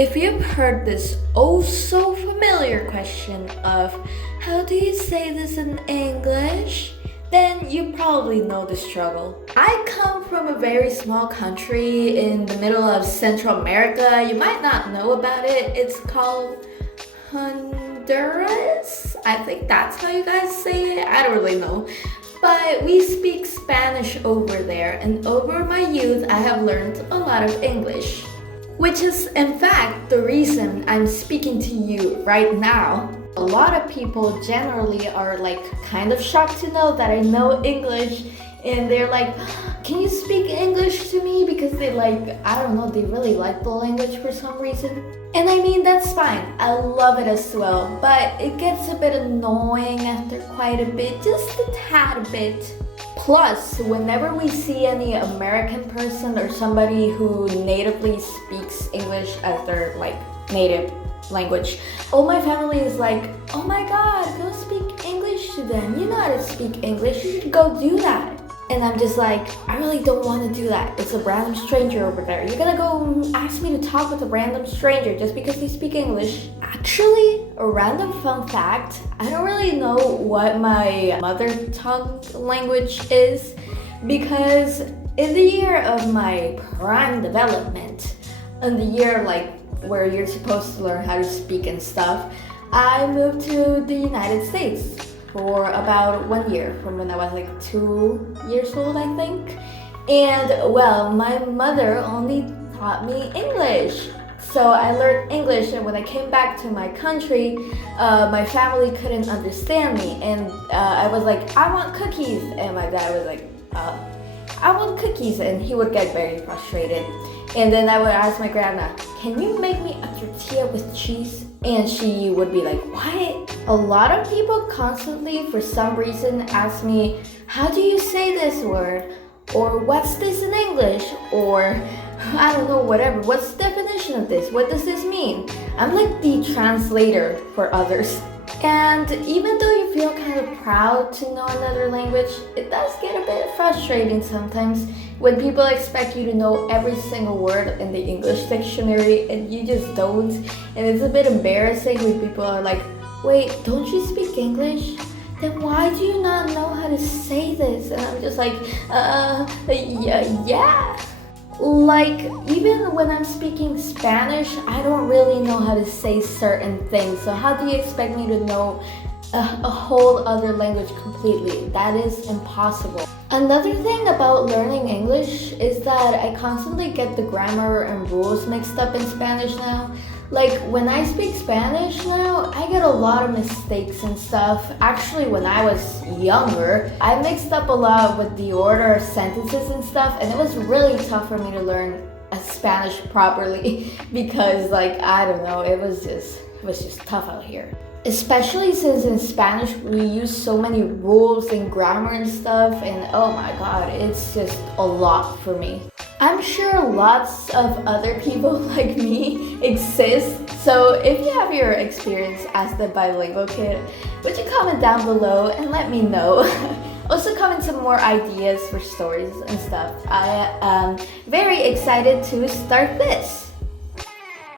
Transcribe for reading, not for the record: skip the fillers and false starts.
If you've heard this oh so familiar question of how do you say this in English, then you probably know the struggle. I come from a very small country in the middle of Central America. You might not know about it. It's called Honduras. I think that's how you guys say it. I don't really know. But we speak Spanish over there, and over my youth, I have learned a lot of English. Which is, in fact, the reason I'm speaking to you right now. A lot of people generally are kind of shocked to know that I know English, and they're like, can you speak English to me? Because they I don't know, they really like the language for some reason. And I mean, that's fine. I love it as well, but it gets a bit annoying after quite a bit, just a tad bit. Plus, whenever we see any American person or somebody who natively speaks English as their native language, all my family is like, oh my god, go speak English to them. You know how to speak English, you should go do that. And I'm just like, I really don't want to do that. It's a random stranger over there. You're gonna go ask me to talk with a random stranger just because they speak English? Actually, a random fun fact, I don't really know what my mother tongue language is, because in the year of my prime development, in the year where you're supposed to learn how to speak and stuff, I moved to the United States for about 1 year, from when I was 2 years old, I think. And well, my mother only taught me English. So I learned English, and when I came back to my country, my family couldn't understand me. And I was like, I want cookies. And my dad was like, I want cookies. And he would get very frustrated. And then I would ask my grandma, can you make me a tortilla with cheese? And she would be like, what? A lot of people constantly, for some reason, ask me, how do you say this word? Or what's this in English? Or I don't know, whatever. What's the definition of this? What does this mean? I'm like the translator for others. And even though you feel kind of proud to know another language, it does get a bit frustrating sometimes when people expect you to know every single word in the English dictionary and you just don't. And it's a bit embarrassing when people are like, wait, don't you speak English? Then why do you not know how to say this? And I'm just like, yeah. Even when I'm speaking Spanish, I don't really know how to say certain things. So how do you expect me to know a whole other language completely? That is impossible. Another thing about learning English is that I constantly get the grammar and rules mixed up in Spanish now. When I speak Spanish now, I get a lot of mistakes and stuff. Actually, when I was younger, I mixed up a lot with the order of sentences and stuff, and it was really tough for me to learn Spanish properly because I don't know, it was just tough out here. Especially since in Spanish we use so many rules and grammar and stuff, and oh my god, it's just a lot for me. I'm sure lots of other people like me exist, so if you have your experience as the bilingual kid, would you comment down below and let me know? Also comment some more ideas for stories and stuff. I am very excited to start this.